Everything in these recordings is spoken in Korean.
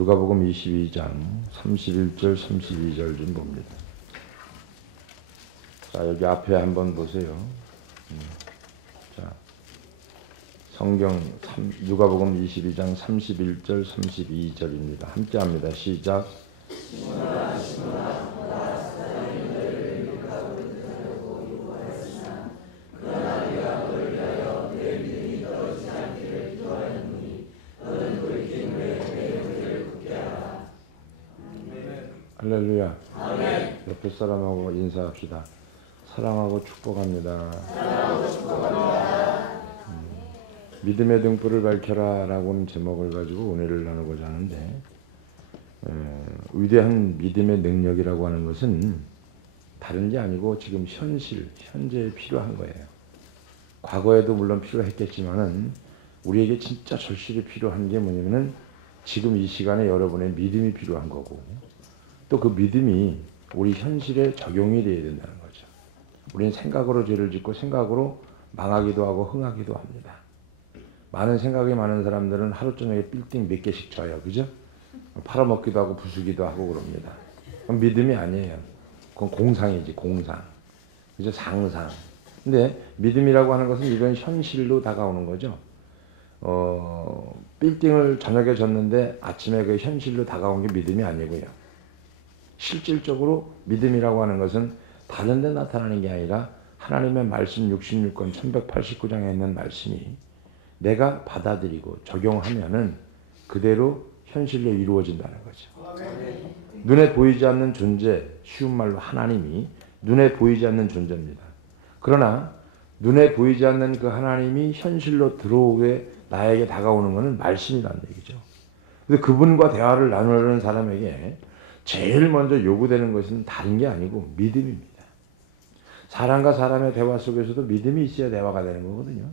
누가복음 22장 31절 32절 좀 봅니다. 자, 여기 앞에 한번 보세요. 자, 성경 누가복음 22장 31절 32절입니다. 함께 합니다. 시작. 할렐루야. 아멘. 옆에 사람하고 인사합시다. 사랑하고 축복합니다. 사랑하고 축복합니다. 믿음의 등불을 밝혀라 라고는 제목을 가지고 은혜를 나누고자 하는데, 위대한 믿음의 능력이라고 하는 것은 다른 게 아니고 지금 현재에 필요한 거예요. 과거에도 물론 필요했겠지만은 우리에게 진짜 절실히 필요한 게 뭐냐면은 지금 이 시간에 여러분의 믿음이 필요한 거고, 또 그 믿음이 우리 현실에 적용이 되어야 된다는 거죠. 우리는 생각으로 죄를 짓고 생각으로 망하기도 하고 흥하기도 합니다. 많은 생각이 많은 사람들은 하루 저녁에 빌딩 몇 개씩 져요. 그죠? 팔아먹기도 하고 부수기도 하고 그럽니다. 그건 믿음이 아니에요. 그건 공상이지, 공상. 그죠? 상상. 근데 믿음이라고 하는 것은 이런 현실로 다가오는 거죠. 빌딩을 저녁에 졌는데 아침에 그 현실로 다가온 게 믿음이 아니고요. 실질적으로 믿음이라고 하는 것은 다른 데 나타나는 게 아니라 하나님의 말씀 66권 1189장에 있는 말씀이 내가 받아들이고 적용하면은 그대로 현실로 이루어진다는 거죠. 눈에 보이지 않는 존재, 쉬운 말로 하나님이 눈에 보이지 않는 존재입니다. 그러나 눈에 보이지 않는 그 하나님이 현실로 들어오게 나에게 다가오는 것은 말씀이라는 얘기죠. 그래서 그분과 대화를 나누려는 사람에게 제일 먼저 요구되는 것은 다른 게 아니고 믿음입니다. 사람과 사람의 대화 속에서도 믿음이 있어야 대화가 되는 거거든요.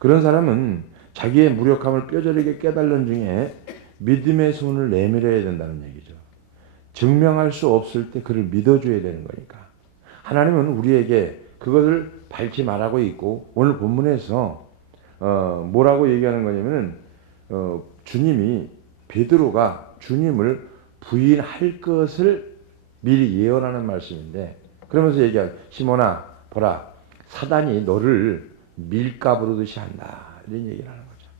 그런 사람은 자기의 무력함을 뼈저리게 깨달는 중에 믿음의 손을 내밀어야 된다는 얘기죠. 증명할 수 없을 때 그를 믿어줘야 되는 거니까. 하나님은 우리에게 그것을 밝히 말하고 있고, 오늘 본문에서 뭐라고 얘기하는 거냐면은 주님이 베드로가 주님을 부인할 것을 미리 예언하는 말씀인데, 그러면서 얘기할 시몬아 보라 사단이 너를 밀가부르듯이 한다 이런 얘기를 하는 거죠.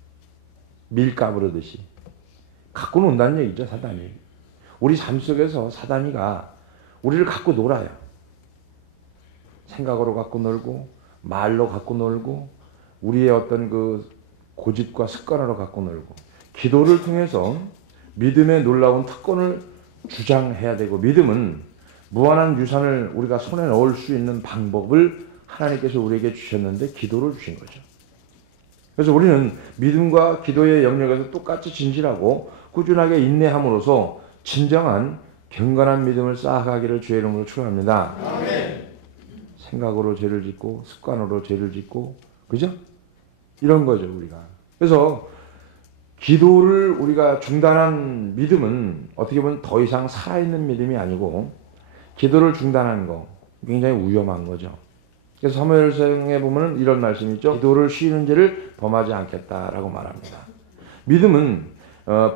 밀가부르듯이 갖고 논다는 얘기죠. 사단이 우리 삶 속에서 사단이가 우리를 갖고 놀아요. 생각으로 갖고 놀고 말로 갖고 놀고 우리의 어떤 그 고집과 습관으로 갖고 놀고, 기도를 통해서 믿음의 놀라운 특권을 주장해야 되고, 믿음은 무한한 유산을 우리가 손에 넣을 수 있는 방법을 하나님께서 우리에게 주셨는데 기도를 주신 거죠. 그래서 우리는 믿음과 기도의 영역에서 똑같이 진실하고 꾸준하게 인내함으로써 진정한 경건한 믿음을 쌓아가기를 주의 이름으로 축원합니다. 아멘. 생각으로 죄를 짓고 습관으로 죄를 짓고, 그죠? 이런 거죠 우리가. 그래서 기도를 우리가 중단한 믿음은 어떻게 보면 더 이상 살아있는 믿음이 아니고 기도를 중단한 거 굉장히 위험한 거죠. 그래서 사무엘서에 보면 이런 말씀이 있죠. 기도를 쉬는 죄를 범하지 않겠다라고 말합니다. 믿음은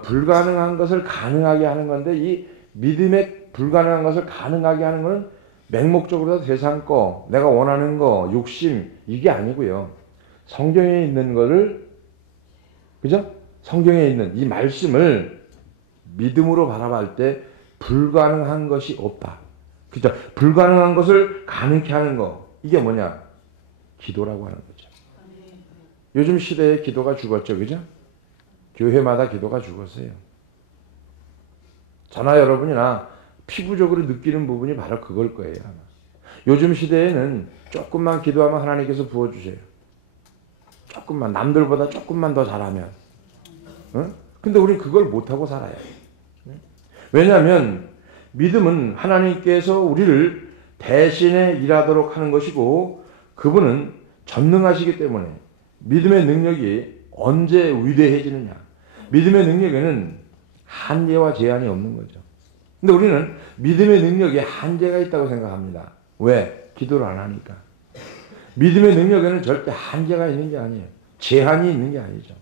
불가능한 것을 가능하게 하는 건데, 이 믿음의 불가능한 것을 가능하게 하는 것은 맹목적으로 세상 거, 내가 원하는 거, 욕심 이게 아니고요. 성경에 있는 거를, 그죠? 성경에 있는 이 말씀을 믿음으로 바라볼 때 불가능한 것이 없다. 그죠? 불가능한 것을 가능케 하는 거. 이게 뭐냐? 기도라고 하는 거죠. 요즘 시대에 기도가 죽었죠. 그죠? 교회마다 기도가 죽었어요. 저나 여러분이나 피부적으로 느끼는 부분이 바로 그걸 거예요. 아마. 요즘 시대에는 조금만 기도하면 하나님께서 부어주세요. 조금만, 남들보다 조금만 더 잘하면. 근데 우리 그걸 못하고 살아요. 왜냐하면 믿음은 하나님께서 우리를 대신에 일하도록 하는 것이고, 그분은 전능하시기 때문에 믿음의 능력이 언제 위대해지느냐. 믿음의 능력에는 한계와 제한이 없는 거죠. 근데 우리는 믿음의 능력에 한계가 있다고 생각합니다. 왜? 기도를 안 하니까. 믿음의 능력에는 절대 한계가 있는 게 아니에요. 제한이 있는 게 아니죠.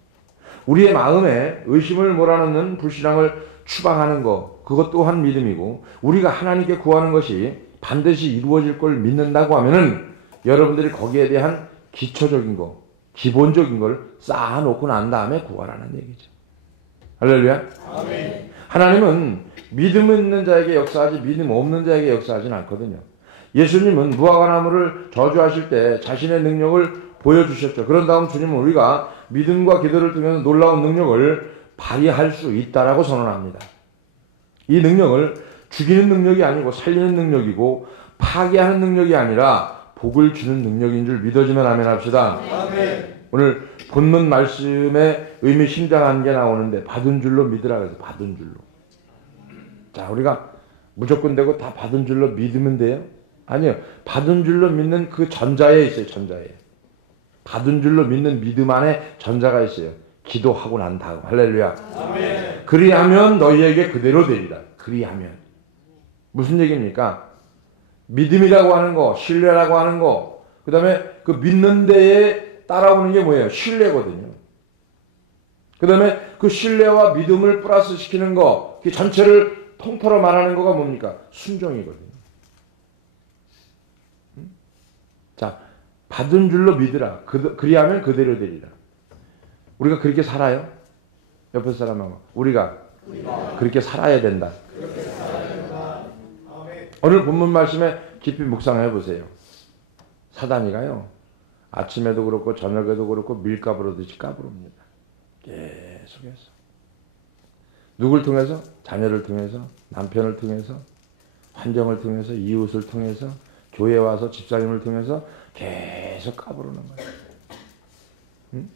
우리의 마음에 의심을 몰아넣는 불신앙을 추방하는 것, 그것 또한 믿음이고, 우리가 하나님께 구하는 것이 반드시 이루어질 걸 믿는다고 하면은 여러분들이 거기에 대한 기초적인 거, 기본적인 걸 쌓아놓고 난 다음에 구하라는 얘기죠. 할렐루야. 아멘. 하나님은 믿음 있는 자에게 역사하지 믿음 없는 자에게 역사하진 않거든요. 예수님은 무화과 나무를 저주하실 때 자신의 능력을 보여주셨죠. 그런 다음 주님은 우리가 믿음과 기도를 통해서 놀라운 능력을 발휘할 수 있다라고 선언합니다. 이 능력을 죽이는 능력이 아니고 살리는 능력이고 파괴하는 능력이 아니라 복을 주는 능력인 줄 믿어지면 아멘 합시다. 아멘. 오늘 본문 말씀의 의미심장한 게 나오는데 받은 줄로 믿으라 그래서 받은 줄로. 자, 우리가 무조건 되고 다 받은 줄로 믿으면 돼요? 아니요. 받은 줄로 믿는 그 전자에 있어요. 전자에. 받은 줄로 믿는 믿음 안에 전자가 있어요. 기도하고 난 다음. 할렐루야. 아멘. 그리하면 너희에게 그대로 되리라. 그리하면. 무슨 얘기입니까? 믿음이라고 하는 거, 신뢰라고 하는 거, 그 다음에 그 믿는 데에 따라오는 게 뭐예요? 신뢰거든요. 그 다음에 그 신뢰와 믿음을 플러스 시키는 거, 그 전체를 통틀어 말하는 거가 뭡니까? 순종이거든요. 자, 받은 줄로 믿으라. 그리하면 그대로 되리라. 우리가 그렇게 살아요? 옆에 사람하고. 우리가 그렇게 살아야 된다. 오늘 본문 말씀에 깊이 묵상해 보세요. 사단이가요, 아침에도 그렇고 저녁에도 그렇고 밀가부르듯이 까부릅니다. 계속해서. 누굴 통해서? 자녀를 통해서, 남편을 통해서, 환경을 통해서, 이웃을 통해서, 교회 와서 집사님을 통해서 계속 까부르는 거예요. 응?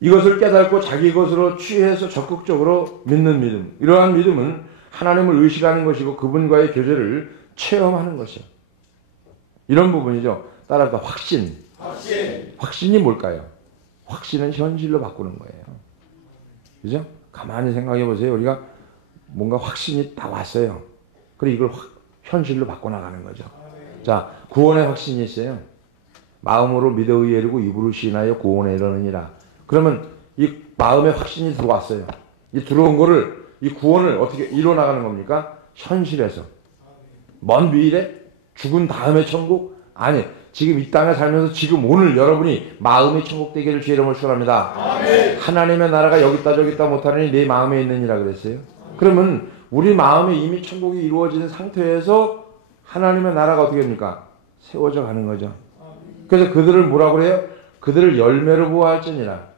이것을 깨닫고 자기 것으로 취해서 적극적으로 믿는 믿음. 이러한 믿음은 하나님을 의식하는 것이고 그분과의 교제를 체험하는 것이요. 이런 부분이죠. 따라서 확신. 확신이 뭘까요? 확신은 현실로 바꾸는 거예요. 그죠? 가만히 생각해 보세요. 우리가 뭔가 확신이 다 왔어요. 그리고 이걸 현실로 바꿔나가는 거죠. 자, 구원의 확신이 있어요. 마음으로 믿어 의에 이르고 입으로 시인하여 구원에 이르느니라. 그러면 이 마음의 확신이 들어왔어요. 이 들어온 거를, 이 구원을 어떻게 이뤄나가는 겁니까? 현실에서. 먼 미래? 죽은 다음에 천국? 아니, 지금 이 땅에 살면서 지금 오늘 여러분이 마음의 천국 되기를 주의 이름으로 축원합니다. 아멘. 하나님의 나라가 여기 있다 저기 있다 못하느니 내 마음에 있느니라 그랬어요. 그러면 우리 마음에 이미 천국이 이루어진 상태에서 하나님의 나라가 어떻게 됩니까? 세워져 가는 거죠. 그래서 그들을 뭐라고 그래요? 그들을 열매로 보호할지니라.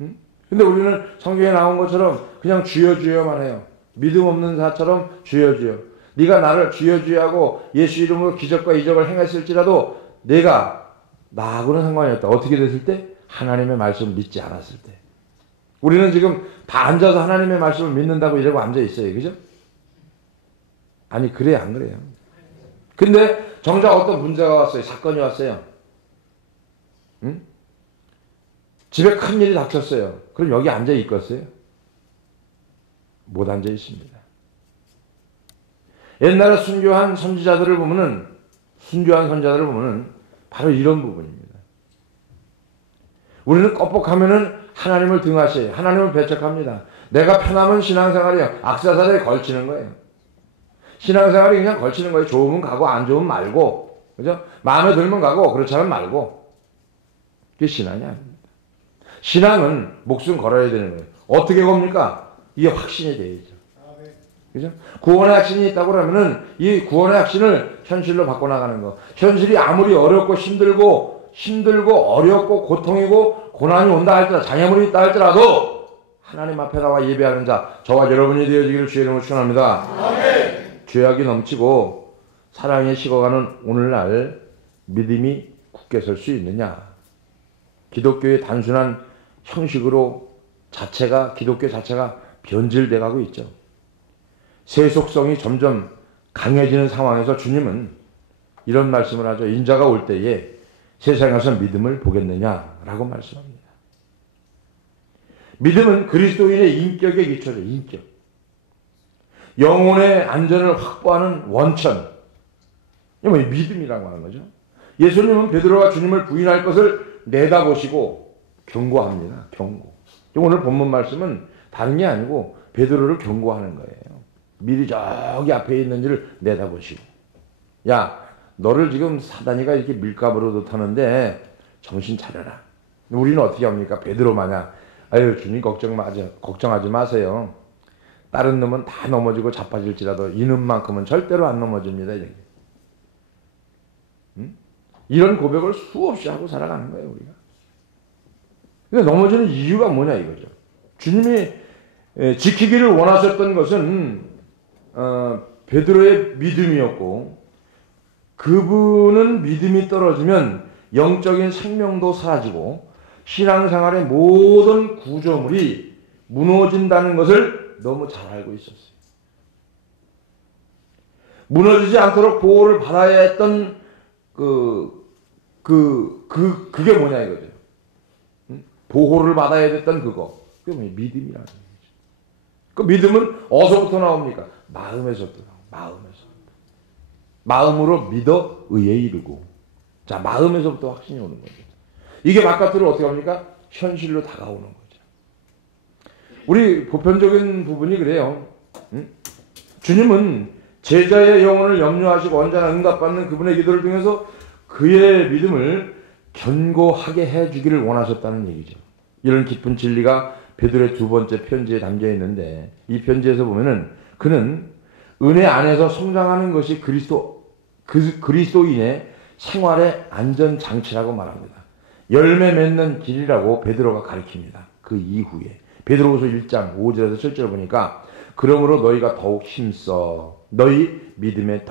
응? 근데 우리는 성경에 나온 것처럼 그냥 주여 주여만 해요. 믿음 없는 자처럼 주여 주여. 네가 나를 주여 주여 하고 예수 이름으로 기적과 이적을 행했을지라도 내가 나하고는 상관이 없다. 어떻게 됐을 때? 하나님의 말씀을 믿지 않았을 때. 우리는 지금 다 앉아서 하나님의 말씀을 믿는다고 이러고 앉아 있어요. 그죠? 아니, 그래요, 안 그래요? 근데 정작 어떤 문제가 왔어요. 사건이 왔어요. 응? 집에 큰일이 닥쳤어요. 그럼 여기 앉아 있겠어요? 못 앉아 있습니다. 옛날에 순교한 선지자들을 보면은, 바로 이런 부분입니다. 우리는 껍복하면은 하나님을 등하시에요. 하나님을 배척합니다. 내가 편하면 신앙생활이에요. 악사사대에 걸치는 거예요. 신앙생활이 그냥 걸치는 거예요. 좋으면 가고 안 좋으면 말고. 그죠? 마음에 들면 가고 그렇지 않으면 말고. 그게 신앙이 아닙니다. 신앙은 목숨 걸어야 되는 거예요. 어떻게 겁니까? 이게 확신이 돼야죠. 그죠? 구원의 확신이 있다고 그러면은 이 구원의 확신을 현실로 바꿔나가는 거. 현실이 아무리 어렵고 힘들고 어렵고 고통이고 고난이 온다 할지라도, 장애물이 있다 할지라도 하나님 앞에 나와 예배하는 자, 저와 여러분이 되어지기를 주의 이름으로 축원합니다. 아멘. 죄악이 넘치고 사랑에 식어가는 오늘날 믿음이 굳게 설 수 있느냐? 기독교의 단순한 형식으로 기독교 자체가 변질돼 가고 있죠. 세속성이 점점 강해지는 상황에서 주님은 이런 말씀을 하죠. 인자가 올 때에 세상에서 믿음을 보겠느냐라고 말씀합니다. 믿음은 그리스도인의 인격의 기초죠. 인격. 영혼의 안전을 확보하는 원천. 이게 믿음이라고 하는 거죠. 예수님은 베드로가 주님을 부인할 것을 내다보시고 경고합니다. 경고. 오늘 본문 말씀은 다른 게 아니고 베드로를 경고하는 거예요. 미리 저기 앞에 있는 일을 내다보시고, 야, 너를 지금 사단이가 이렇게 밀가부로도 타는데 정신 차려라. 우리는 어떻게 합니까? 베드로 마냥, 아유, 주님 걱정하지 마세요. 다른 놈은 다 넘어지고 자빠질지라도 이놈만큼은 절대로 안 넘어집니다. 이렇게. 응? 이런 고백을 수없이 하고 살아가는 거예요, 우리가. 그러니까 넘어지는 이유가 뭐냐 이거죠. 주님이 지키기를 원하셨던 것은 베드로의 믿음이었고, 그분은 믿음이 떨어지면 영적인 생명도 사라지고 신앙생활의 모든 구조물이 무너진다는 것을 너무 잘 알고 있었어요. 무너지지 않도록 보호를 받아야 했던 그게 뭐냐 이거죠. 보호를 받아야 됐던 그게 뭐냐, 믿음이라는 거죠. 그 믿음은 어디서부터 나옵니까? 마음에서부터 나옵니다. 마음으로 믿어 의에 이르고. 자, 마음에서부터 확신이 오는 거죠. 이게 바깥으로 어떻게 합니까? 현실로 다가오는 거죠. 우리 보편적인 부분이 그래요. 주님은 제자의 영혼을 염려하시고 언제나 응답받는 그분의 기도를 통해서 그의 믿음을 견고하게 해주기를 원하셨다는 얘기죠. 이런 깊은 진리가 베드로의 두 번째 편지에 담겨 있는데, 이 편지에서 보면은 그는 은혜 안에서 성장하는 것이 그리스도인의 생활의 안전장치라고 말합니다. 열매 맺는 길이라고 베드로가 가르칩니다. 그 이후에 베드로후서 1장 5절에서 7절 보니까, 그러므로 너희가 더욱 힘써 너희 믿음의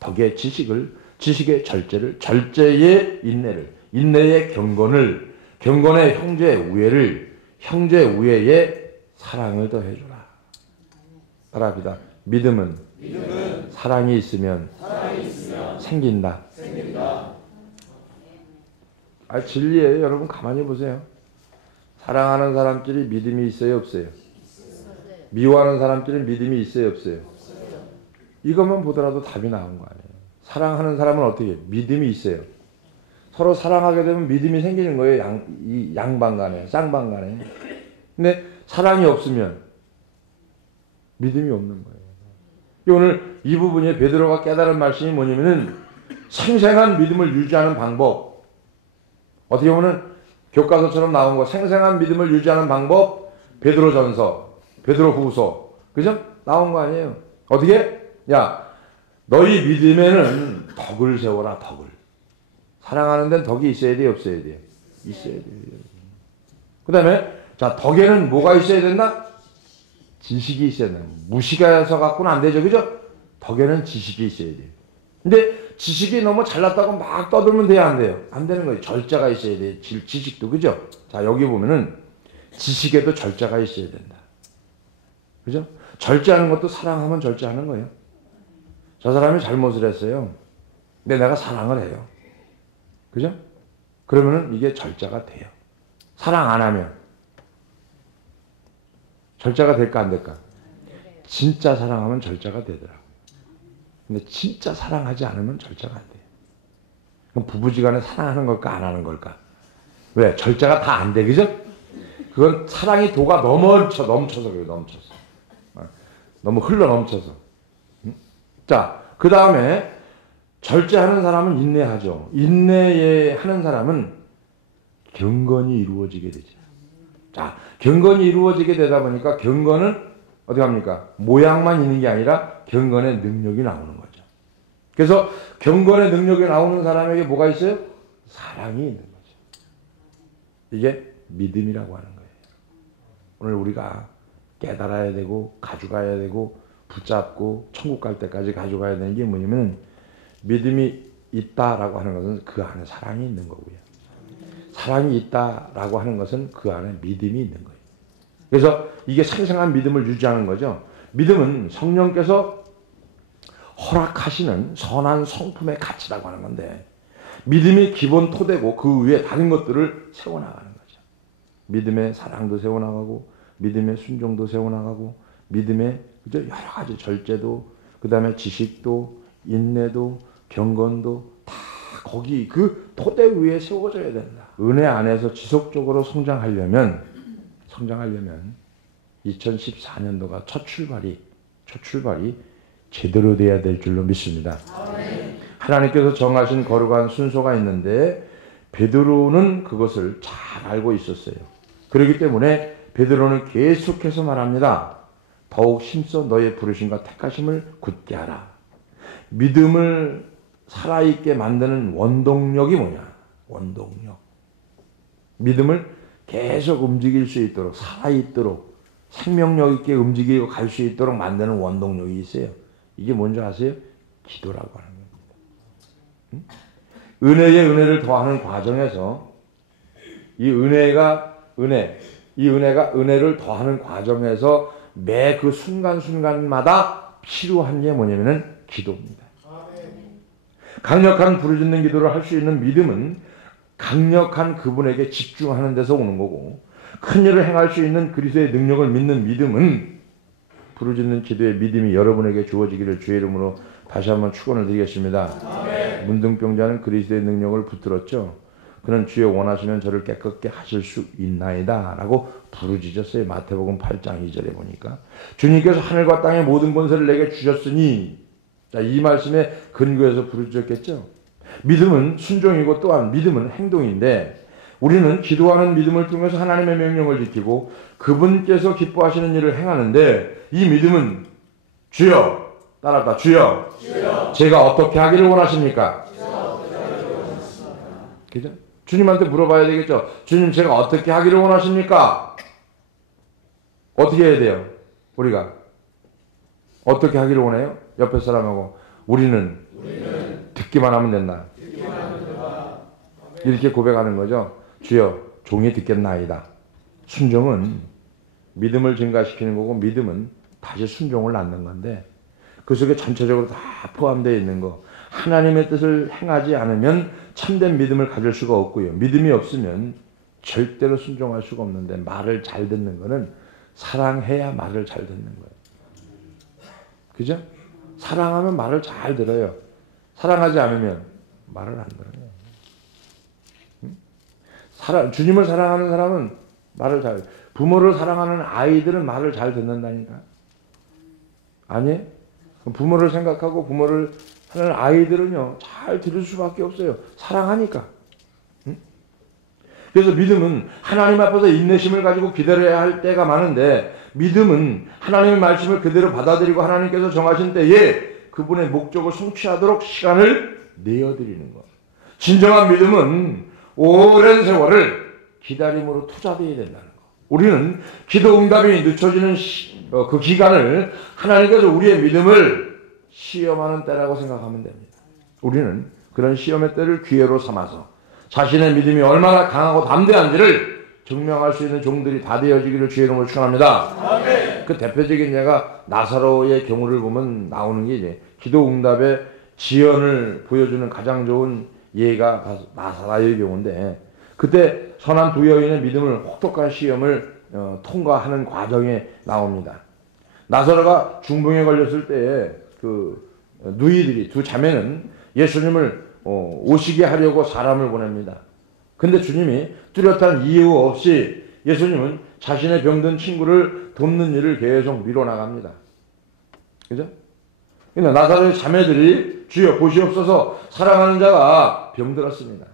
덕의 지식을, 지식의 절제를, 절제의 인내를, 인내의 경건을, 경건의 형제의 우애를, 형제의 우애에 사랑을 더해주라. 따라합니다. 믿음은 사랑이 있으면 생긴다. 진리예요. 여러분 가만히 보세요. 사랑하는 사람끼리 믿음이 있어요, 없어요? 미워하는 사람끼리 믿음이 있어요, 없어요? 이것만 보더라도 답이 나온 거 아니에요. 사랑하는 사람은 어떻게? 믿음이 있어요. 서로 사랑하게 되면 믿음이 생기는 거예요. 양방 간에, 쌍방 간에. 근데 사랑이 없으면 믿음이 없는 거예요. 오늘 이 부분에 베드로가 깨달은 말씀이 뭐냐면은, 생생한 믿음을 유지하는 방법. 어떻게 보면 교과서처럼 나온 거, 생생한 믿음을 유지하는 방법, 베드로전서, 베드로후서, 그죠? 나온 거 아니에요. 어떻게? 야, 너희 믿음에는 덕을 세워라, 덕을. 사랑하는 데는 덕이 있어야 돼요, 없어야 돼요? 있어야 돼요. 그 다음에, 자, 덕에는 뭐가 있어야 된다? 지식이 있어야 된다. 무시가서 갖고는 안 되죠, 그죠? 덕에는 지식이 있어야 돼요. 근데 지식이 너무 잘났다고 막 떠들면 돼요, 안 돼요? 안 되는 거예요. 절자가 있어야 돼요. 지식도, 그죠? 자, 여기 보면은 지식에도 절자가 있어야 된다. 그죠? 절제하는 것도 사랑하면 절제하는 거예요. 저 사람이 잘못을 했어요. 근데 내가 사랑을 해요. 그죠? 그러면은 이게 절자가 돼요. 사랑 안 하면 절자가 될까 안 될까? 진짜 사랑하면 절자가 되더라고요. 근데 진짜 사랑하지 않으면 절자가 안 돼요. 그럼 부부지간에 사랑하는 걸까 안 하는 걸까? 왜? 절자가 다 안 돼, 그죠? 그건 사랑이 도가 넘쳐서 그래요. 넘쳐서. 너무 흘러 넘쳐서. 자, 그 다음에 절제하는 사람은 인내하죠. 인내하는 사람은 경건이 이루어지게 되죠. 자, 경건이 이루어지게 되다 보니까 경건은 어떻게 합니까? 모양만 있는 게 아니라 경건의 능력이 나오는 거죠. 그래서 경건의 능력이 나오는 사람에게 뭐가 있어요? 사랑이 있는 거죠. 이게 믿음이라고 하는 거예요. 오늘 우리가 깨달아야 되고 가져가야 되고 붙잡고 천국 갈 때까지 가져가야 되는 게 뭐냐면, 믿음이 있다라고 하는 것은 그 안에 사랑이 있는 거고요. 사랑이 있다라고 하는 것은 그 안에 믿음이 있는 거예요. 그래서 이게 생생한 믿음을 유지하는 거죠. 믿음은 성령께서 허락하시는 선한 성품의 가치라고 하는 건데, 믿음이 기본 토대고 그 위에 다른 것들을 세워나가는 거죠. 믿음의 사랑도 세워나가고, 믿음의 순종도 세워나가고, 믿음의 여러 가지 절제도, 그 다음에 지식도, 인내도, 경건도 다 거기 그 토대 위에 세워져야 된다. 은혜 안에서 지속적으로 성장하려면 2014년도가 첫 출발이 제대로 돼야 될 줄로 믿습니다. 하나님께서 정하신 거룩한 순서가 있는데 베드로는 그것을 잘 알고 있었어요. 그렇기 때문에 베드로는 계속해서 말합니다. 더욱 힘써 너의 부르심과 택하심을 굳게 하라. 믿음을 살아있게 만드는 원동력이 뭐냐? 원동력. 믿음을 계속 움직일 수 있도록, 살아있도록, 생명력 있게 움직이고 갈 수 있도록 만드는 원동력이 있어요. 이게 뭔지 아세요? 기도라고 하는 겁니다. 은혜에 은혜를 더하는 과정에서 이 은혜가 은혜를 더하는 과정에서 매 그 순간순간마다 필요한 게 뭐냐면은 기도입니다. 강력한 부르짖는 기도를 할 수 있는 믿음은 강력한 그분에게 집중하는 데서 오는 거고, 큰 일을 행할 수 있는 그리스도의 능력을 믿는 믿음은 부르짖는 기도의 믿음이 여러분에게 주어지기를 주의 이름으로 다시 한번 축원을 드리겠습니다. 아멘. 문둥병자는 그리스도의 능력을 붙들었죠. 그는 주여 원하시면 저를 깨끗게 하실 수 있나이다 라고 부르짖었어요. 마태복음 8장 2절에 보니까 주님께서 하늘과 땅의 모든 권세를 내게 주셨으니, 자, 이 말씀에 근거해서 부르짖었겠죠. 믿음은 순종이고 또한 믿음은 행동인데, 우리는 기도하는 믿음을 통해서 하나님의 명령을 지키고 그분께서 기뻐하시는 일을 행하는데, 이 믿음은 주여, 따라합니다. 주여, 제가 어떻게 하기를 원하십니까? 그죠? 주님한테 물어봐야 되겠죠. 주님, 제가 어떻게 하기를 원하십니까? 어떻게 해야 돼요? 우리가 어떻게 하기를 원해요? 옆에 사람하고 우리는 듣기만 하면 된다. 이렇게 고백하는 거죠. 주여, 종이 듣겠나이다. 순종은 믿음을 증가시키는 거고, 믿음은 다시 순종을 낳는 건데, 그 속에 전체적으로 다 포함되어 있는 거. 하나님의 뜻을 행하지 않으면 참된 믿음을 가질 수가 없고요. 믿음이 없으면 절대로 순종할 수가 없는데, 말을 잘 듣는 거는 사랑해야 말을 잘 듣는 거예요. 그죠? 사랑하면 말을 잘 들어요. 사랑하지 않으면 말을 안 들어요. 주님을 사랑하는 사람은 말을 잘, 부모를 사랑하는 아이들은 말을 잘 듣는다니까. 아니? 부모를 생각하고 부모를 하는 아이들은요, 잘 들을 수밖에 없어요. 사랑하니까. 그래서 믿음은 하나님 앞에서 인내심을 가지고 기다려야 할 때가 많은데, 믿음은 하나님의 말씀을 그대로 받아들이고 하나님께서 정하신 때에 그분의 목적을 성취하도록 시간을 내어드리는 것. 진정한 믿음은 오랜 세월을 기다림으로 투자되어야 된다는 것. 우리는 기도 응답이 늦춰지는 그 기간을 하나님께서 우리의 믿음을 시험하는 때라고 생각하면 됩니다. 우리는 그런 시험의 때를 기회로 삼아서 자신의 믿음이 얼마나 강하고 담대한지를 증명할 수 있는 종들이 다 되어지기를 주의 이름으로 축원합니다. 아멘. 그 대표적인 예가 나사로의 경우를 보면 나오는 게, 이제 기도 응답의 지연을 보여주는 가장 좋은 예가 나사로의 경우인데, 그때 선한 두 여인의 믿음을 혹독한 시험을 통과하는 과정에 나옵니다. 나사로가 중풍에 걸렸을 때에 그 누이들이, 두 자매는 예수님을 오시게 하려고 사람을 보냅니다. 근데 주님이 뚜렷한 이유 없이 예수님은 자신의 병든 친구를 돕는 일을 계속 밀어나갑니다. 그죠? 근데 나사로의 자매들이 주여 보시옵소서, 사랑하는 자가 병들었습니다.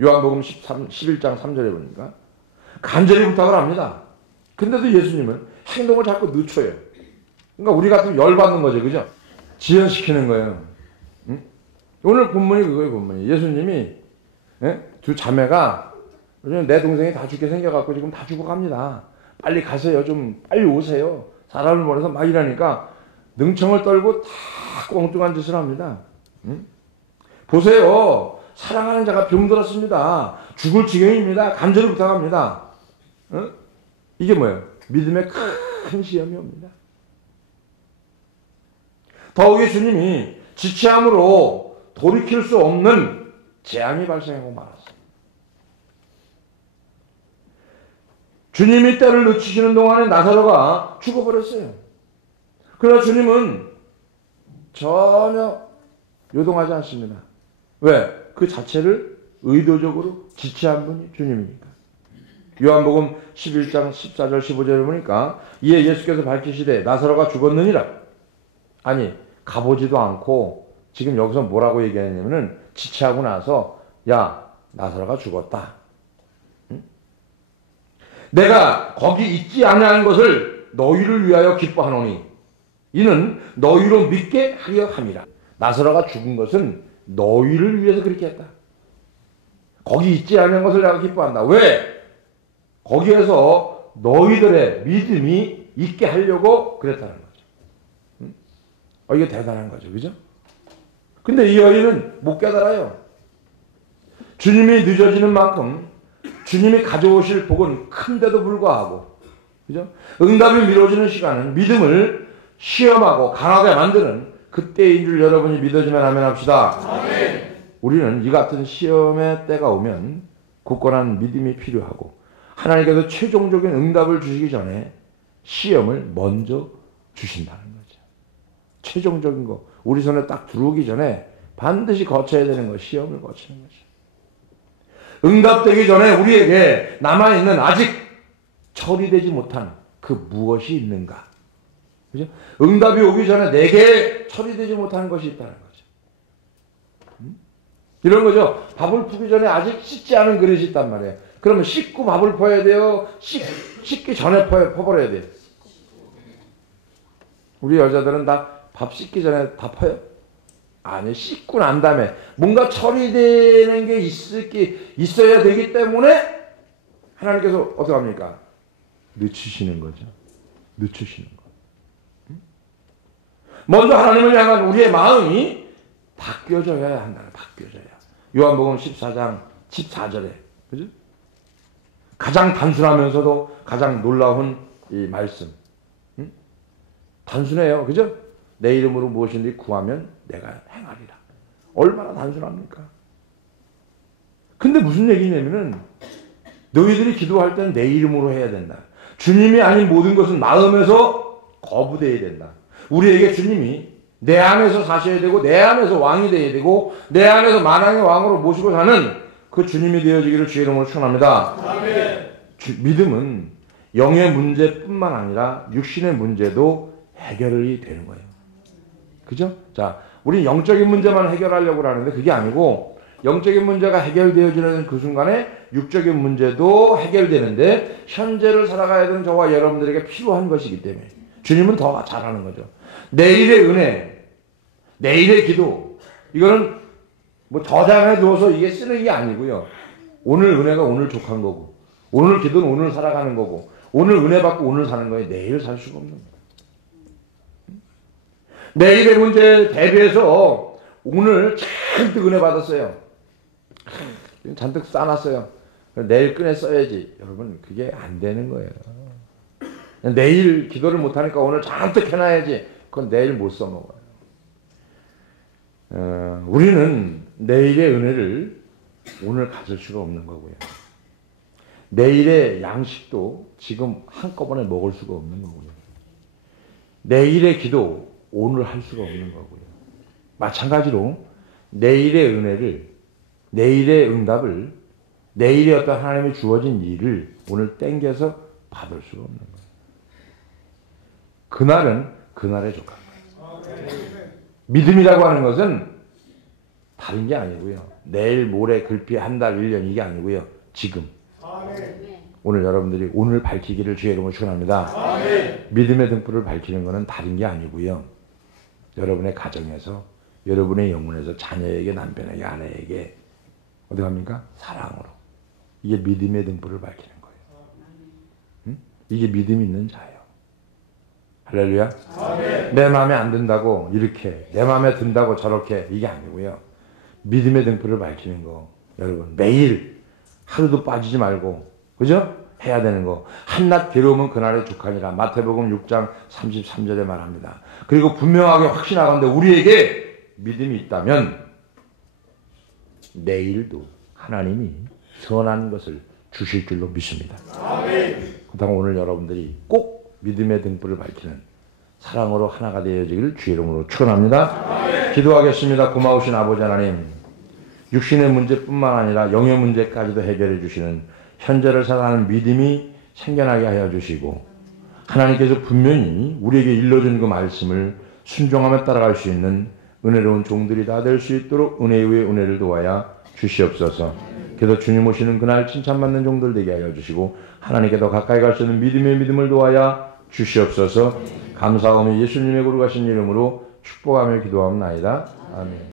요한복음 11장 3절에 보니까 간절히 부탁을 합니다. 근데도 예수님은 행동을 자꾸 늦춰요. 그러니까 우리 같으면 열받는 거죠. 그죠? 지연시키는 거예요. 응? 오늘 본문이 그거예요. 본문이 예수님이, 두 자매가 내 동생이 다 죽게 생겨갖고 지금 다 죽어갑니다. 빨리 가세요. 좀 빨리 오세요. 사람을 보내서 막 이러니까 능청을 떨고 다 엉뚱한 짓을 합니다. 응? 보세요. 사랑하는 자가 병들었습니다. 죽을 지경입니다. 간절히 부탁합니다. 응? 이게 뭐예요? 믿음의 큰 시험이 옵니다. 더욱이 주님이 지체함으로 돌이킬 수 없는 재앙이 발생하고 말았습니다. 주님이 때를 늦추시는 동안에 나사로가 죽어버렸어요. 그러나 주님은 전혀 요동하지 않습니다. 왜? 그 자체를 의도적으로 지체한 분이 주님이니까. 요한복음 11장 14절 15절을 보니까 이에 예수께서 밝히시되 나사로가 죽었느니라. 아니 가보지도 않고 지금 여기서 뭐라고 얘기하냐면은 지체하고 나서 야 나사로가 죽었다. 응? 내가 거기 있지 아니한 것을 너희를 위하여 기뻐하노니 이는 너희로 믿게 하려 함이라. 나사로가 죽은 것은 너희를 위해서 그렇게 했다. 거기 있지 않은 것을 내가 기뻐한다. 왜? 거기에서 너희들의 믿음이 있게 하려고 그랬다는 거죠. 이게 대단한 거죠. 그죠? 근데 이 어린은 못 깨달아요. 주님이 늦어지는 만큼 주님이 가져오실 복은 큰데도 불구하고, 그죠? 응답이 미뤄지는 시간은 믿음을 시험하고 강하게 만드는 그때인 줄 여러분이 믿어주면 아멘 합시다. 아멘. 우리는 이 같은 시험의 때가 오면 굳건한 믿음이 필요하고 하나님께서 최종적인 응답을 주시기 전에 시험을 먼저 주신다는 거죠. 최종적인 거 우리 손에 딱 들어오기 전에 반드시 거쳐야 되는 거, 시험을 거치는 거죠. 응답되기 전에 우리에게 남아있는 아직 처리되지 못한 그 무엇이 있는가. 그죠? 응답이 오기 전에 내게 처리되지 못한 것이 있다는 거죠. 이런 거죠. 밥을 푸기 전에 아직 씻지 않은 그릇이 있단 말이에요. 그러면 씻고 밥을 퍼야 돼요? 씻기 전에 퍼버려야 돼요? 우리 여자들은 다 밥 씻기 전에 다 퍼요? 아니, 씻고 난 다음에 뭔가 처리되는 게 있어야 되기 때문에 하나님께서 어떻게 합니까? 늦추시는 거죠. 늦추시는 거. 먼저 하나님을 향한 우리의 마음이 바뀌어져야 한다는, 바뀌어져야. 요한복음 14장 14절에, 그죠? 가장 단순하면서도 가장 놀라운 이 말씀. 단순해요. 그죠? 내 이름으로 무엇인지 구하면 내가 행하리라. 얼마나 단순합니까? 근데 무슨 얘기냐면은 너희들이 기도할 때는 내 이름으로 해야 된다. 주님이 아닌 모든 것은 마음에서 거부되어야 된다. 우리에게 주님이 내 안에서 사셔야 되고 내 안에서 왕이 되어야 되고 내 안에서 만왕의 왕으로 모시고 사는 그 주님이 되어지기를 주의 이름으로 축원합니다. 아멘. 믿음은 영의 문제뿐만 아니라 육신의 문제도 해결이 되는 거예요. 그죠? 자, 우리 영적인 문제만 해결하려고 하는데 그게 아니고 영적인 문제가 해결되어지는 그 순간에 육적인 문제도 해결되는데 현재를 살아가야 되는 저와 여러분들에게 필요한 것이기 때문에 주님은 더 잘하는 거죠. 내일의 은혜, 내일의 기도, 이거는 뭐 저장해 두어서 이게 쓰는 게 아니고요. 오늘 은혜가 오늘 족한 거고, 오늘 기도는 오늘 살아가는 거고, 오늘 은혜 받고 오늘 사는 거예요. 내일 살 수가 없는 거예요. 내일의 문제에 대비해서 오늘 잔뜩 은혜 받았어요. 잔뜩 쌓아놨어요. 내일 꺼내 써야지. 여러분, 그게 안 되는 거예요. 내일 기도를 못하니까 오늘 잔뜩 해놔야지. 그건 내일 못 써먹어요. 우리는 내일의 은혜를 오늘 가질 수가 없는 거고요. 내일의 양식도 지금 한꺼번에 먹을 수가 없는 거고요. 내일의 기도 오늘 할 수가 없는 거고요. 마찬가지로 내일의 은혜를, 내일의 응답을, 내일의 어떤 하나님이 주어진 일을 오늘 땡겨서 받을 수가 없는 거예요. 그날은 그날에 족한 거예요. 믿음이라고 하는 것은 다른 게 아니고요. 내일, 모레, 글피, 한 달, 1년 이게 아니고요. 지금. 오늘 여러분들이 오늘 밝히기를 주의 이름으로 축원합니다. 믿음의 등불을 밝히는 것은 다른 게 아니고요. 여러분의 가정에서, 여러분의 영혼에서 자녀에게, 남편에게, 아내에게 어디 갑니까? 사랑으로. 이게 믿음의 등불을 밝히는 거예요. 응? 이게 믿음 있는 자예요. 할렐루야. 아멘. 내 마음에 안 든다고 이렇게, 내 마음에 든다고 저렇게, 이게 아니고요. 믿음의 등불을 밝히는 거, 여러분 매일 하루도 빠지지 말고, 그죠? 해야 되는 거. 한낱 괴로움은 그날의 족하니라. 마태복음 6장 33절에 말합니다. 그리고 분명하게 확신하건대 우리에게 믿음이 있다면 내일도 하나님이 선한 것을 주실 줄로 믿습니다. 아멘. 그렇다고 오늘 여러분들이 꼭 믿음의 등불을 밝히는 사랑으로 하나가 되어지기를 주의 이름으로 축원합니다. 기도하겠습니다. 고마우신 아버지 하나님, 육신의 문제뿐만 아니라 영의 문제까지도 해결해 주시는 현재를 살아가는 믿음이 생겨나게 하여 주시고, 하나님께서 분명히 우리에게 일러준 그 말씀을 순종하며 따라갈 수 있는 은혜로운 종들이 다 될 수 있도록 은혜 위에 은혜를 도와야 주시옵소서. 그래서 주님 오시는 그날 칭찬받는 종들 되게 하여 주시고, 하나님께 더 가까이 갈 수 있는 믿음의 믿음을 도와야 주시옵소서. 감사하며 예수님의 거룩하신 이름으로 축복하며 기도하옵나이다. 아멘.